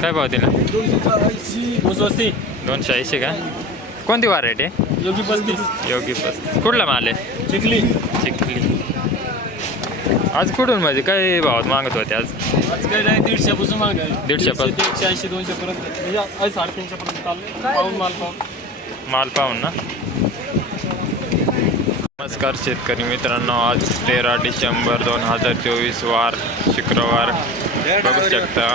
काय भाव दिला? 280. 280 का? कोणती व्हरायटी आहे? योगी 35. योगी 35. कुठला माल आहे? चिखली. चिखली. आज कुठून म्हणजे काय भावात मागत होते आज? आज काय नाही 150 पासून मागे आहे. 150 पासून. 180 200 पर्यंत म्हणजे आज 350 पर्यंत चालले. पाऊन माल पाऊन. माल पाहून ना. नमस्कार शेतकरी मित्रांनो, आज 13 डिसेंबर 2024 वार शुक्रवार. बघू शकता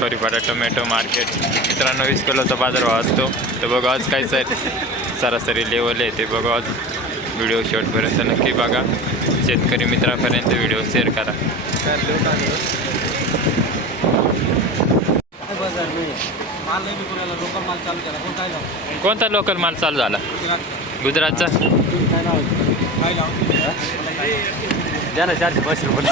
परिपाडा टोमॅटो मार्केट मित्रांनो. 20 किलोचा बाजारभाव असतो. तर बघू आज काय सरासरी लेवल आहे ते बघू. आज व्हिडिओ शेवटपर्यंत नक्की बघा. शेतकरी मित्रापर्यंत व्हिडिओ शेअर करा. कोणता लोकल माल चालू झाला? गुजरातचा. द्या ना 450 रुपये.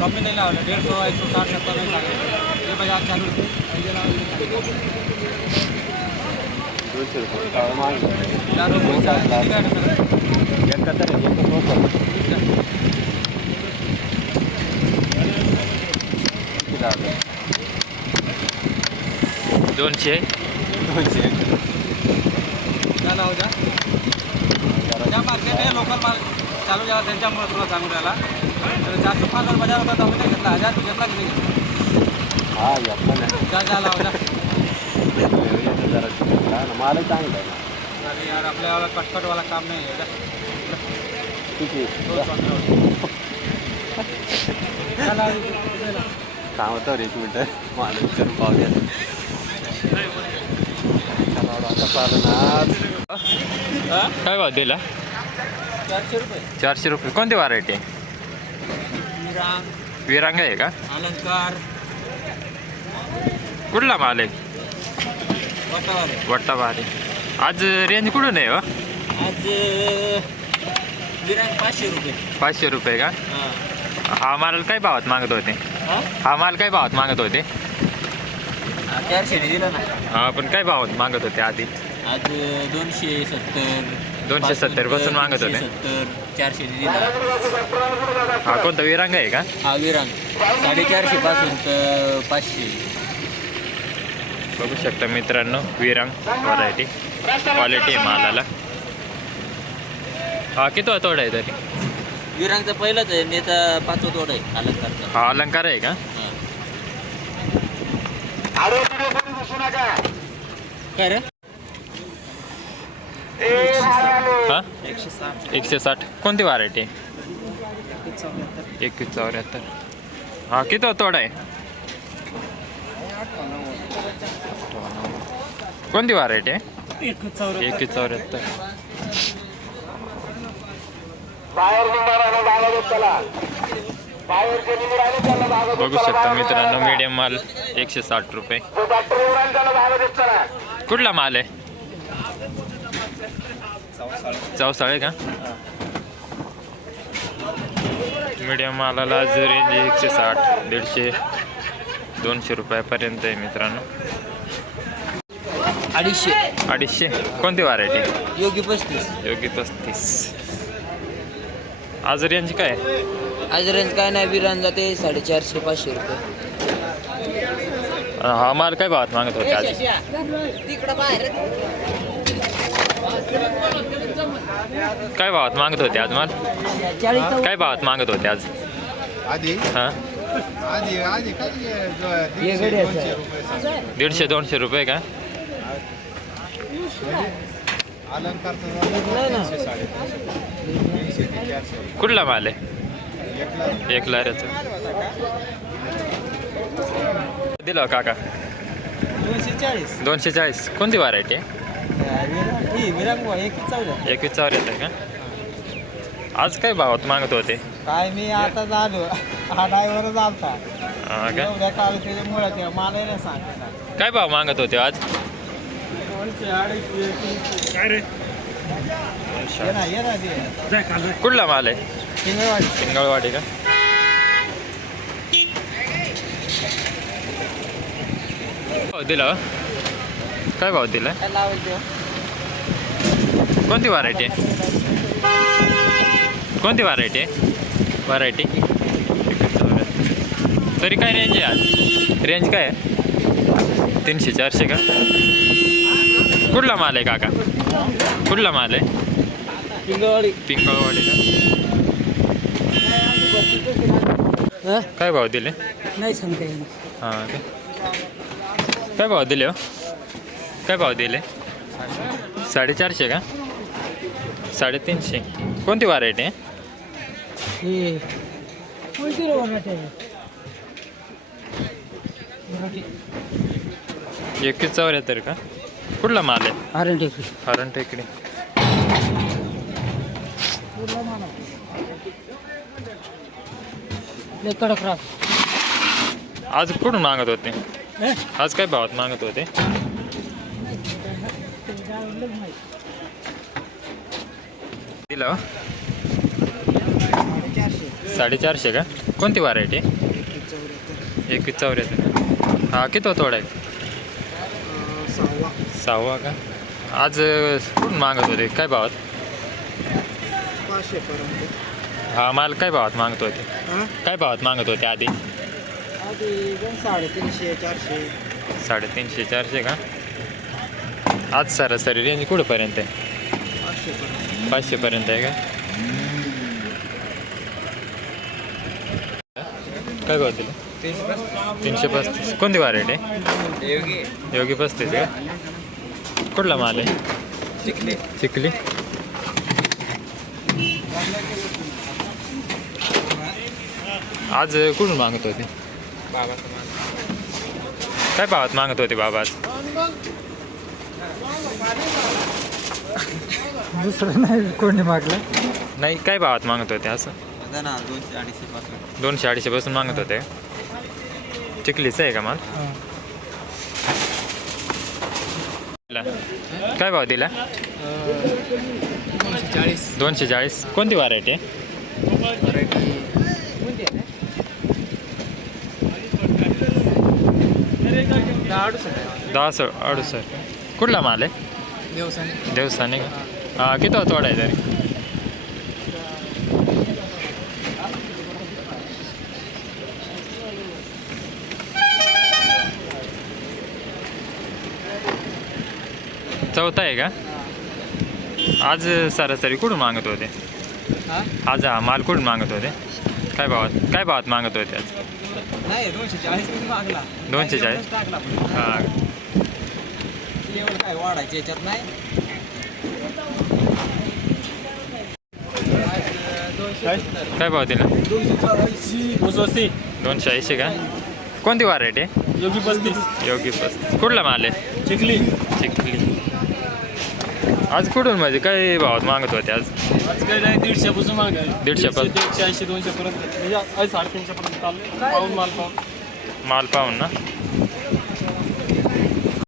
कमी नाही लावलं. 150 160 70 नाही लागलं. ते बघा चालू 200 200 त्याला हो ज्या मार्केट आहे लोकल माल चालू झाला त्यांच्यामुळे तुला सांगू राहिला. तर 400 बाजार होता तर आम्ही घेतला. 1000 तू घेतला की नाही? हा घेतला नाही. झाला हो मालच चांगला आहे. अरे यार आपल्याला कटकटवाला काम नाही आहे. काम होतं रे 1 मिनटं. माल विचारून पाहूया. काय भाव दिला? 400 रुपये. 400 रुपये. कोणती व्हरायटी? विरांग आहे का? अलंकार कुठला माल आहे? वटावाले. वट्टाबारी. आज रेंज कुठून आहे हो? आज विरांग 500 रुपये. 500 रुपये का? हा माल काय भावात मागत होते? हा माल काय भावात मागत होते? 400 ने दिला ना. हा पण काय भावात मागत होते आधी? आज 270. 270 पासून मागत होते. 400 ने दिला. हा कोणता विरांग आहे का? हा विरांग 450 पासून तर 500. बघू शकता मित्रांनो, विरांग व्हरायटी क्वालिटी आहे मालाला. हा किती तोडा आहे तरी? विरांगचा पहिलाच आहे. नेता 5 तोड आहे अलंकारचा. हा अलंकार आहे का? काय रे? हा 160. 160. कोणती व्हरायटी? 2174. हा किती तोडा आहे? कोणती व्हरायटी आहे? 2174. बघू शकता मित्रांनो, मीडियम माल 160 रुपये. कुठला माल आहे? चौसाळे का? मीडियम मालाला आज रेंज 160 150 200 रुपयापर्यंत आहे मित्रांनो. 250. कोणती व्हरायटी? योगी 35. योगी 35. आज रेंज काय? आज रेंज काय नाही. विरांग जाते 450 500 रुपये. हा माल काय भावात मागत होते आज? काय भावात मागत होते आज माल? काय भावात मागत होते आज? आधी हां आधी आधी काय 150 200 रुपये का? कुठला माल आहे? 1 लाखाचा दिला काका. 240. कोणती व्हरायटी आहे? 21 येत आहे का? आज काय भावात मागत होते? काय मी आता झालो. हा ड्रायव्हरच आलता. हा का? एवढ्या काल त्याच्या मुळे मला नाही सांगता. काय भाव मागत होते आज? 200 250. काय रे? ये ना कुठला माल आहे? हिंगळवाडी का? भाव दिला? काय भाव दिला? कोणती व्हरायटी आहे? कोणती व्हरायटी आहे व्हरायटी? तरी काय रेंज आहे आज? रेंज काय आहे? 300-400 का? कुठला माल आहे काका? कुठला माल आहे? पिंगळवाडी का? काय भाव दिले? नाही सांगता हां काय भाव दिले हो? काय भाव दिले? 450 का? 350. कोणती व्हरायटी आहे? 2174 का? कुठला माल आहे? हरण टेकडी. आज कुठून मागत होते? आज काय भावात मागत होते? दिला हो? 450 का? कोणती व्हरायटी? 2174. हा किती तोडा आहे? 6 का? आज कुठून मागत होते काय भावात? 500 हा माल काय भावात मागत होते? काय भावात मागत होते आधी? 350-400. 350-400 का? आज सरासरी रेंज कुठंपर्यंत आहे? 500 पर्यंत आहे का? काय भाव दिले? 335. कोणती व्हरायटी? योगी 35 का? कुठला माल आहे? चिखली. आज कुठून मागत होते? काय भावात मागत होते बाबा आज? दुसरं नाही कोणी मागलं. नाही काय भावात मागत होते असं? 200-250 पासून मागत होते. चिखलीचं आहे का माल? काय भाव दिला? 240. कोणती व्हरायटी आहे? 10-68. कुठला माल आहे? देवसाने का? हा किती तोडा आहे तरी? चौथा आहे का? आज सरासरी कुठून मागत होते? आज हा माल कुठून मागत होते? काय भावात मागत होते आज? नाही 240 मागला. 240. टाकला हां लेवल काय वाढायचे याच्यात नाही. काय भाव दिला? 280 का? कोणती व्हरायटी आहे? योगी 35. योगी 35. कुठला माल आहे? चिखली. आज कुठून म्हणजे काय भावात मागत होते आज? आज काय नाही 150 पासून मागणार. 150 पासून 180-200 पर्यंत. 350 पर्यंत चालले. पाऊन माल पाहून. माल पाहून ना?